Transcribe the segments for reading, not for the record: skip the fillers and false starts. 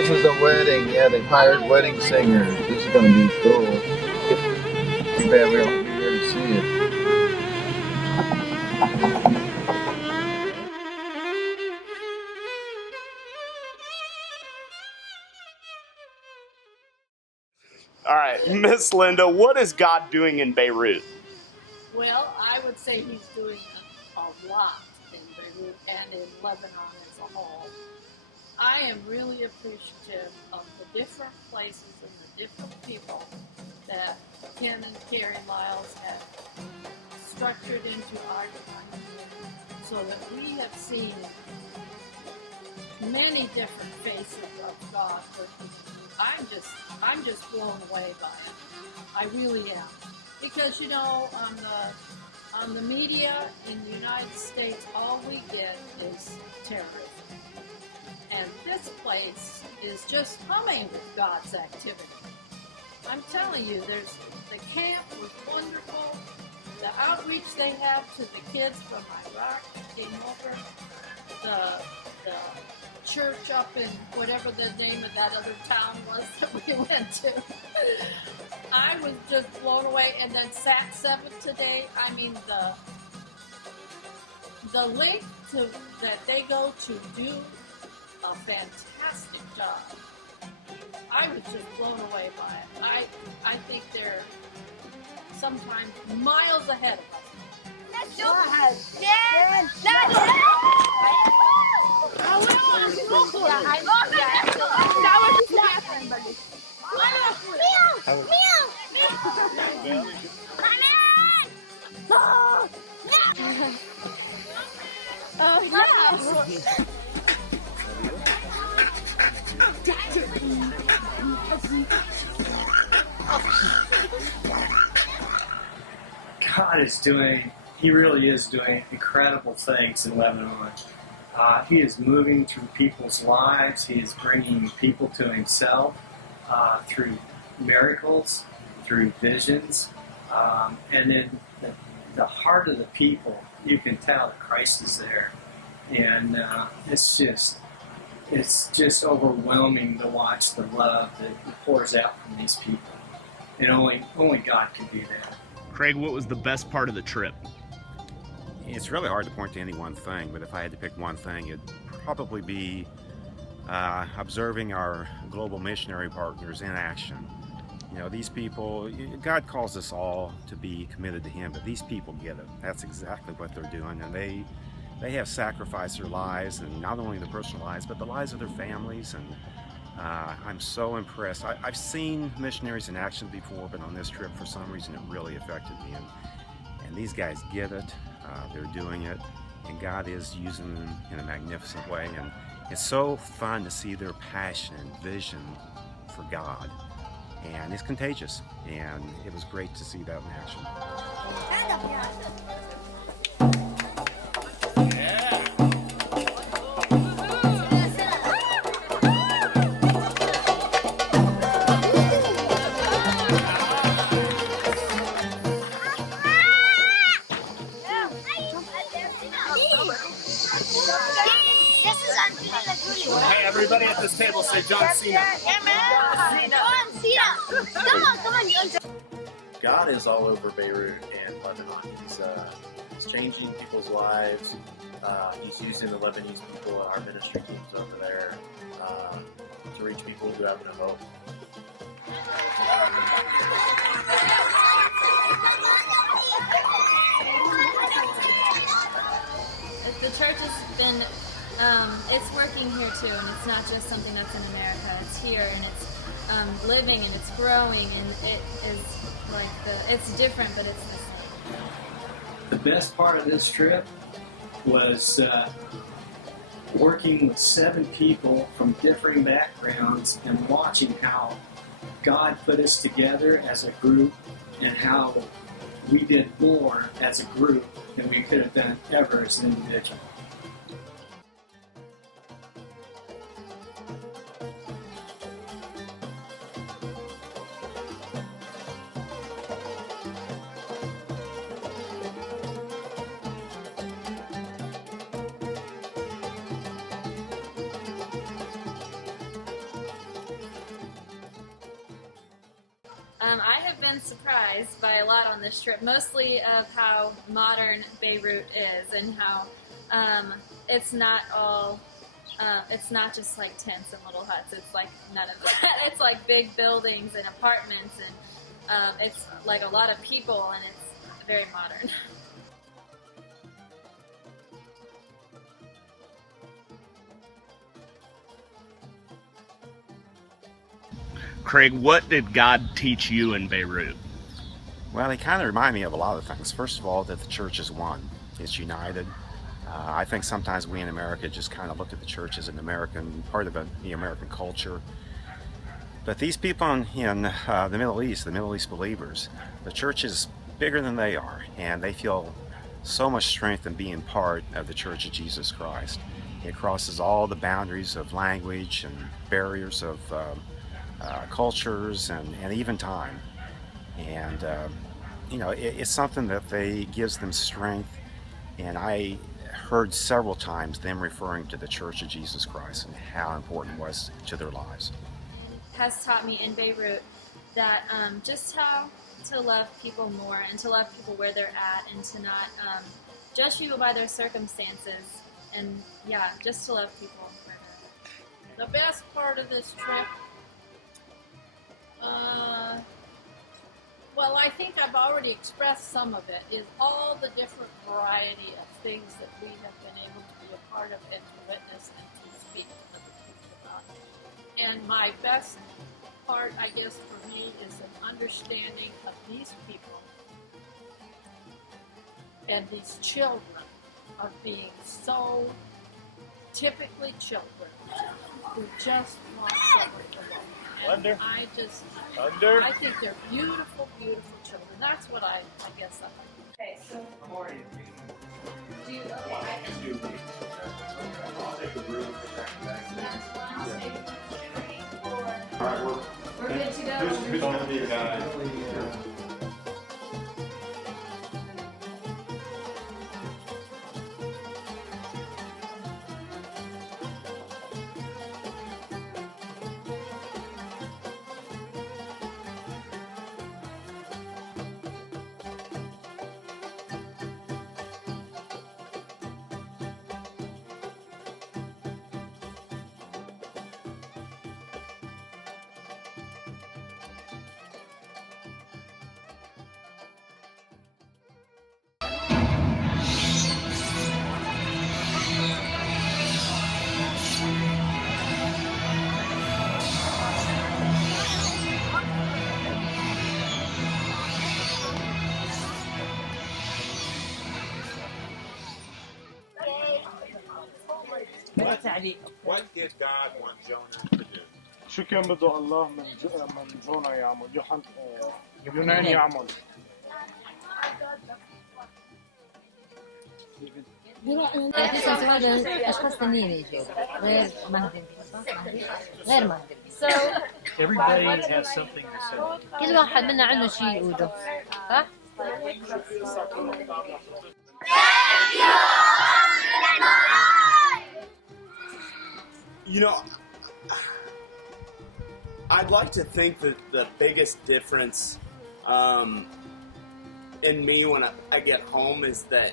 This is a wedding. Yeah, they've hired wedding singers. This is gonna be cool. Too bad we don't be here to see it. All right, Miss Linda, what is God doing in Beirut? Well, I would say he's doing a lot in Beirut and in Lebanon as a whole. I am really appreciative of the different places and the different people that Ken and Carrie Miles have structured into our divine community so that we have seen many different faces of God working. I'm just blown away by it. I really am. Because on the media in the United States, all we get is terrorism. And this place is just humming with God's activity. I'm telling you, the camp was wonderful. The outreach they have to the kids from Iraq that came over, the church up in whatever the name of that other town was that we went to. I was just blown away. And then Sat 7 today, I mean the link that they go to do a fantastic job. I was just blown away by it. I think they're sometimes miles ahead of us. Let's go. Yeah. God is doing, he really is doing incredible things in Lebanon. He is moving through people's lives. He is bringing people to himself through miracles, through visions. And in the heart of the people, you can tell that Christ is there. And it's just overwhelming to watch the love that pours out from these people. And only God can do that. Craig, what was the best part of the trip? It's really hard to point to any one thing, but if I had to pick one thing, it'd probably be observing our global missionary partners in action. You know, these people, God calls us all to be committed to Him, but these people get it. That's exactly what they're doing, and they have sacrificed their lives, and not only their personal lives, but the lives of their families. And I'm so impressed. I've seen missionaries in action before, but on this trip, for some reason, it really affected me. And these guys get it. They're doing it, and God is using them in a magnificent way. And it's so fun to see their passion and vision for God. And it's contagious. And it was great to see that in action. Hey, everybody at this table say John Cena. John Cena. Come on. God is all over Beirut and Lebanon. He's changing people's lives. He's using the Lebanese people, our ministry teams over there, to reach people who have no hope. The church has been, it's working here too, and it's not just something that's in America. It's here, and it's living, and it's growing, and it is like it's different, but it's the same. The best part of this trip was working with 7 people from differing backgrounds and watching how God put us together as a group and how we did more as a group than we could have done ever as an individual. I have been surprised by a lot on this trip, mostly of how modern Beirut is and how it's not all, it's not just like tents and little huts. It's like none of that. It's like big buildings and apartments, and it's like a lot of people, and it's very modern. Craig, what did God teach you in Beirut? Well, they kind of remind me of a lot of things. First of all, that the church is one. It's united. I think sometimes we in America just kind of look at the church as an American, part of the American culture. But these people in the Middle East believers, the church is bigger than they are, and they feel so much strength in being part of the Church of Jesus Christ. It crosses all the boundaries of language and barriers of cultures and even time. And it's something that gives them strength. And I heard several times them referring to the Church of Jesus Christ and how important it was to their lives. Has taught me in Beirut that just how to love people more and to love people where they're at and to not judge people by their circumstances, and yeah, just to love people where they're at. The best part of this trip, well, I think I've already expressed some of it, is all the different variety of things that we have been able to be a part of and to witness and to speak to other people about. And my best part, I guess, for me is an understanding of these people and these children of being so typically children who just want somewhere to go. And I think they're beautiful, beautiful children. That's what I guess I like. Okay, so do you, okay, I'll take the room. that's one, two, 3, 4. All right, We're good to go. who's going to be the guy? What did God want Jonah to do? شو كان بده الله من جونا يعمل يونان يعمل اشخاص ثانيين يجوا غير مهدي غير مهدي. So Everybody has something to say. كل واحد منا عنده شيء يقوله صح؟ You know, I'd like to think that the biggest difference in me when I get home is that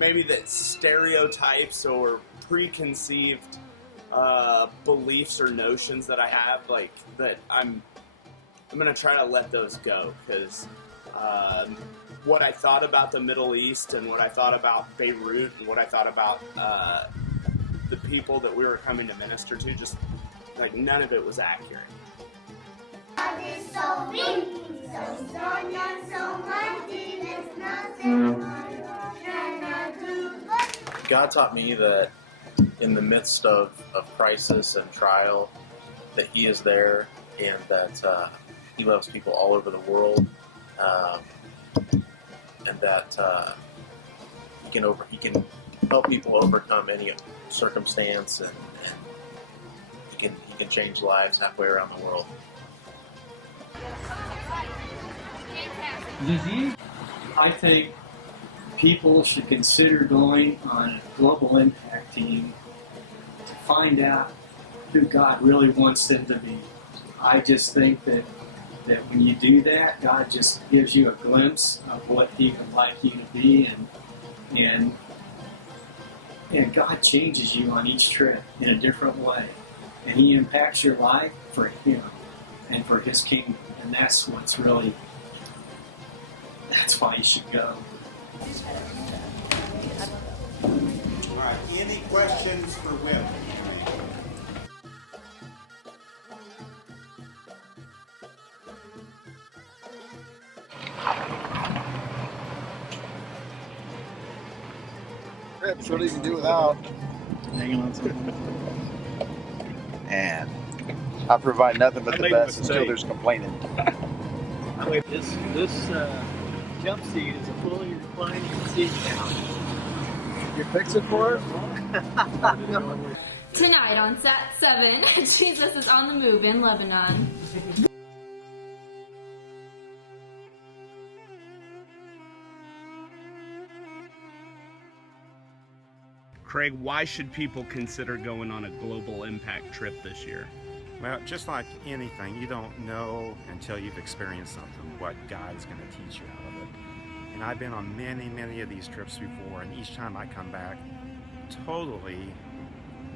maybe that stereotypes or preconceived beliefs or notions that I have, like that I'm gonna try to let those go, because what I thought about the Middle East and what I thought about Beirut and what I thought about the people that we were coming to minister to, just like none of it was accurate. God is so big, so strong and so mighty, there's nothing cannot do. God taught me that in the midst of crisis and trial, that He is there and that He loves people all over the world, and that He can help people overcome any circumstance, and He can change lives halfway around the world. I think people should consider going on a global impact team to find out who God really wants them to be. I just think that that when you do that, God just gives you a glimpse of what He would like you to be, and God changes you on each trip in a different way, and He impacts your life for Him and for His kingdom, and that's why you should go. All right, any questions for women? Trips, what do you do without? Hanging on something. And I provide nothing but the best, and still there's complaining. This jump seat is a fully reclining seat now. You fix it for us? Tonight on Sat 7, Jesus is on the move in Lebanon. Craig, why should people consider going on a global impact trip this year? Well, just like anything, you don't know until you've experienced something what God is going to teach you out of it. And I've been on many of these trips before, and each time I come back totally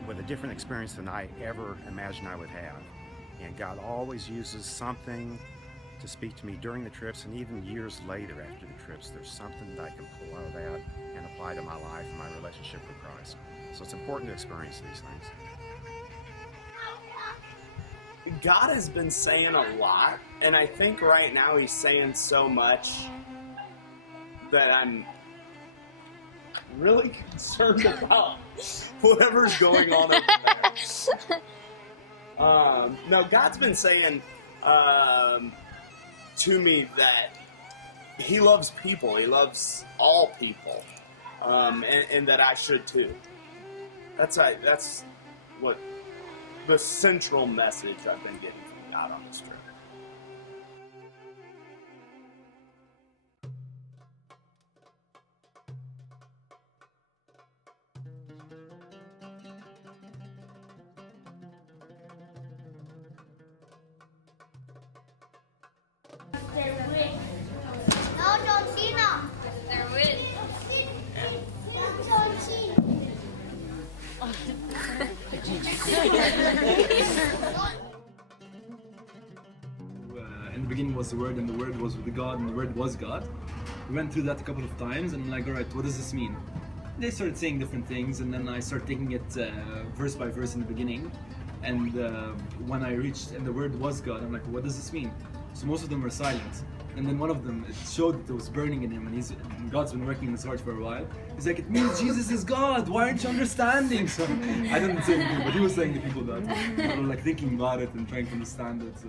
with a different experience than I ever imagined I would have. And God always uses something to speak to me during the trips, and even years later after the trips, there's something that I can pull out of that and apply to my life and my relationship with Christ. So it's important to experience these things. God has been saying a lot, and I think right now He's saying so much that I'm really concerned about whatever's going on over there. No, God's been saying to me that He loves people. He loves all people, and that I should too. That's what the central message I've been getting from God on this trip. No, John Cena. They're with. John Cena. In the beginning was the Word, and the Word was with God, and the Word was God. We went through that a couple of times, and I'm like, all right, what does this mean? They started saying different things, and then I started taking it verse by verse in the beginning. And when I reached, and the Word was God, I'm like, what does this mean? So most of them were silent. And then one of them, it showed that it was burning in him, and God's been working in his heart for a while. He's like, it means Jesus is God, why aren't you understanding? So I didn't say anything, but he was saying to people that, like thinking about it and trying to understand it. So